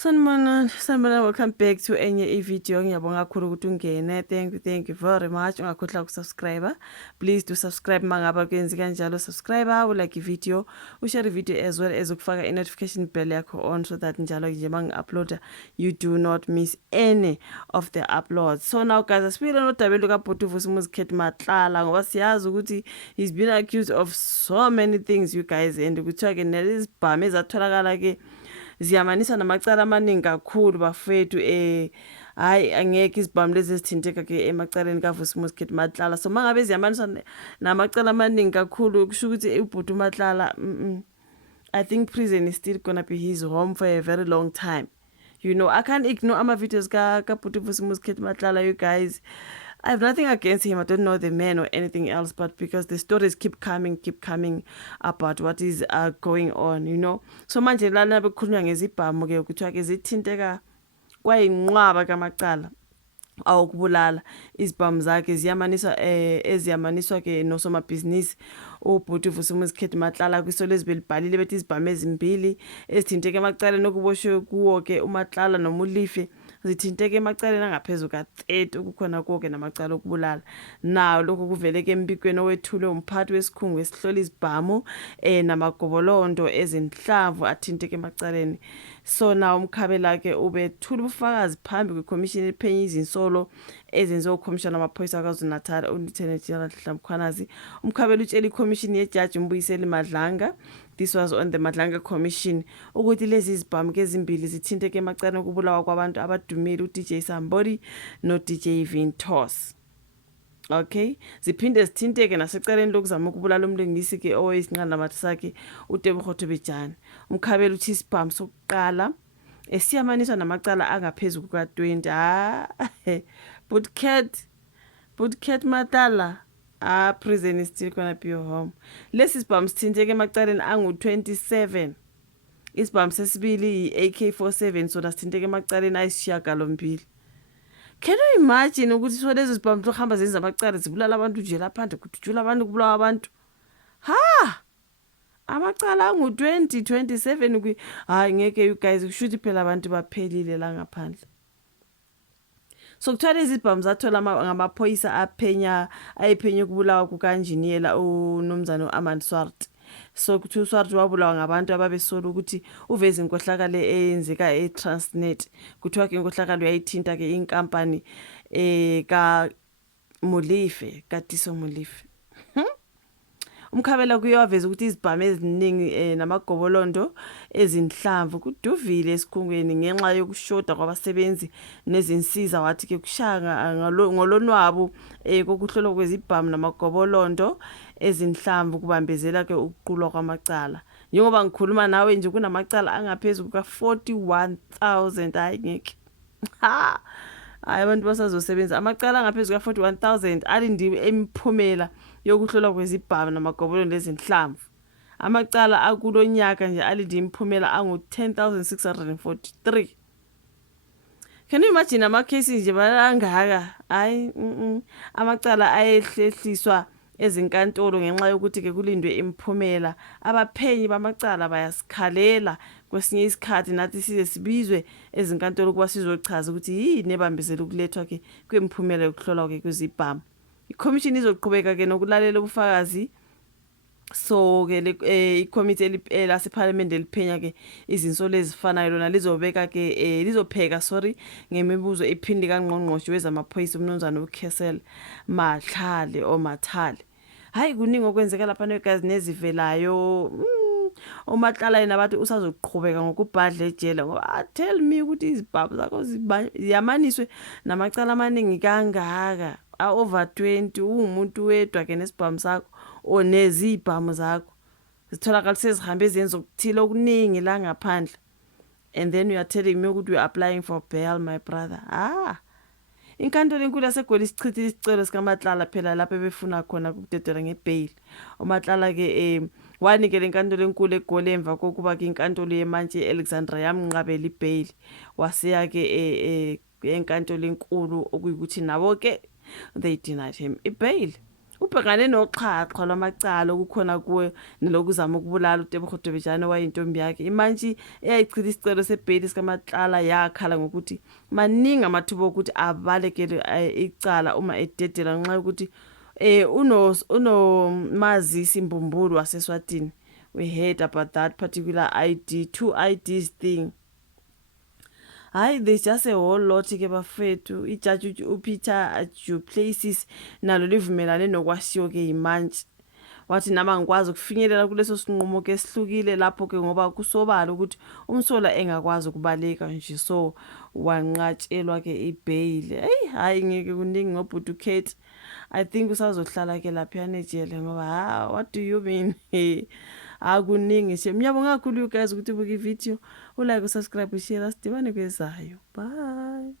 Sanibona, welcome back to enye video. Ngiyabonga kakhulu ukuthi ungene. Thank you very much. Ungakhohlwa ukusubscribe. Please do subscribe mangaba kwenzi kanjalo. Subscribe, like video, ushare video as well as ukufaka i-notification bell yakho on so that njalo nje mangi-uploada you do not miss any of the uploads. So now guys, asibile nodabelo kaBhuthuvusi Muzikhethi Matlala ngoba siyazi ukuthi he's been accused of so many things you guys, and kuthiwa ke nelizibhamu ezatholakala ke ziyamanisa namacala amaningi kakhulu bafethu. Hayi angeke izibhamu lezi ezithinteka ke emacaleni kaVusi Muzikhethi Matlala. So mangabe ziyamanisa namacala amaningi kakhulu kusho ukuthi uBhuti Matlala I think prison is still gonna be his home for a very long time. You know, I can't ignore ama videos ka Bhuthuvusi Muzikhethi Matlala, you guys. I have nothing against him. I don't know the man or anything else, but because the stories keep coming about what is going on, you know. So manje lana bekhulunywa ngezibhamu ke kuthiwa ke zithinteka kwayinqwaba kamacala awukubulala. Izibhamu zakhe eziyamaniswa ke nosomabhizinisi uBhuthuvusi Muzikhethi Matlala kwisolo ezibelibhalile bethi izibhamu ezimbili ezithinteke emacaleni okuboshwe kuwo ke uMatlala noMulife zithinteke emacaleni angaphezulu ka-30 ukukhona konke namacala okubulala. Nawo lokho kuvele ke embikweni owethulwe umphathi wesikhungo esihlola izibhamu namagobolondo ezinhlamvu athinteke emacaleni. So nawo umkhabela ke ubethula ubufakazi phambi kwekhomishini ephenya izinsolo ezenziwe ukhomishana wamaphoyisa KwaZulu-Natal uLieutenant General Mkhwanazi. Umkhabela utshela ikhomishini yejaji uMbuyiseli Madlanga, this was on the Madlanga Commission, ukuthi lezi zibhamu ke ezimbili zithinteke emacaleni okubulawa kwabantu abadumile uDJ Sambodi noDJ Vintos. Okay, ziphinde zithinteke nasecaleni lokuzama ukubulala umlingisi ke owesinqanda namatha sakhe uTebogo Thobejane. Umkhabela uthi isibhamu sokuqala esiyamaniswa namacala angaphezulu kuka-20. Bhuthuvusi Matlala, prison is still gonna be your home. Lesi sibhamu sithinteke emacaleni angu-27. Isibhamu sesibili i-AK-47 sona sithinteke emacaleni ayisishiyagalombili. Can you imagine ukuthi so lezi zibhamu zokuhamba zenza amacala zibulala abantu nje laphandle kudutshula abantu kubulawa abantu? Amacala angu-20, 27 hayi ngeke you guys kushuthi phela abantu baphelile la ngaphandle. So kuthiwa lezi zibhamu zathola ngamaphoyisa ayiphenya ukubulawa kukanjiniyela uNomzana uAmand Swart. So kuthiwa uSwart wabulawa ngabantu ababesola ukuthi uveze inkohlakalo eyenzeka eTransnet. Kuthiwa ke inkohlakalo yayithinta ke inkampani ka Mulife, kaTiso Mulife. Umkhabela kuyoveza ukuthi izibhamu eziningi namagobolondo ezinhlamvu kuduvile esikhungweni ngenxa yokushoda kwabasebenzi nezinsiza. Wathi ke kushanga ngolonwabo kokuhlolwa kwezibhamu namagobolondo ezinhlamvu kubambezela ke ukuqulwa kwamacala. Njengoba ngikhuluma nawe nje kunamacala angaphezulu ka-41,000. Hayi ngeke hayi abantu basazosebenza amacala angaphezulu ka-41,000 alindiwe imiphumela yokuhlolwa kwezibhamu namagobolondo ezinhlamvu. Amacala akulonyaka nje alinde imiphumela angu-10,643. Can you imagine ama cases nje balangaka? Hayi amacala ayehlehliswa ezinkantolo ngenxa yokuthi ke kulindwe imiphumela. Abaphenyi bamacala bayasikhalela kwesinye isikhathi nathi size sibizwe ezinkantolo kuba sizochaza ukuthi yini ebambezela ukulethwa ke kwemiphumela yokuhlolwa ke kwezibhamu. Ikhomishini izoqhubeka ke nokulalela ubufakazi. So ke ikomiti laseParliament eliphenya ke izinsolo ezifanayo lona lizopheka ngemibuzo ephindi kaNgqongqoshe wezamaphoyisa uMnumzana uKessel Matlale. Hayi kuningi okwenzeka lapha negazi nezivelayo. uMatlala yena bathi usazoqhubeka ngokubhadla ejele ngoba tell me ukuthi izibhamu zakho ziyamaniswe namacala amaningi kangaka over 20. Umuntu wedwa ke nesibhamu sakho onezibhamu zakho zitholakala sezihambe ezenza ukuthile okuningi la ngaphandle, and then you are telling me ukuthi we are applying for bail, my brother. Inkantolo enkulu yaseGoli isichithile isicelo sikaMatlala phela lapho befuna khona ukudedela ngebail. uMatlala ke wanikele inkantolo enkulu eGoli emva kokuba ke inkantolo yeMantshi eAlexandra yamnqabela ibail. Waseya ke enkantolo enkulu okuyikuthi nabo ke they denied him a bail. ubhekane noxhaxha lwamacala okukhona kuwe nelokuzama ukubulala uTebogo Debejane owayintombi yakhe. Imantshi eyayichitha isicelo sebheli sikaMatlala yakhala ngokuthi maningi amathuba okuthi abalekele icala uma ededela ngenxa yokuthi unomazisi Mbumbulu waseSwatini. We heard about that particular ID, 2 IDs thing. Hayi, there's just a whole lot ke bafethu. Ijaji uPeter du Plessis nalo livumelane nokwashiwo ke yimantshi. Wathi nama ngikwazi ukufinyelela kuleso sinqumo ke sihlukile lapho ke ngoba kusobala ukuthi umsola engakwazi ukubaleka nje, so wanqatshelwa ke ibail. Hayi ngeke kuningi ngobhuti uKate. I think usazohlala ke lapha ejele ngoba what do you mean? Akuningi nje. Ngiyabonga kakhulu you guys ukuthi ubuka ivideo, ulike, usubscribe, ushare, sidibane kwezayo. Bye.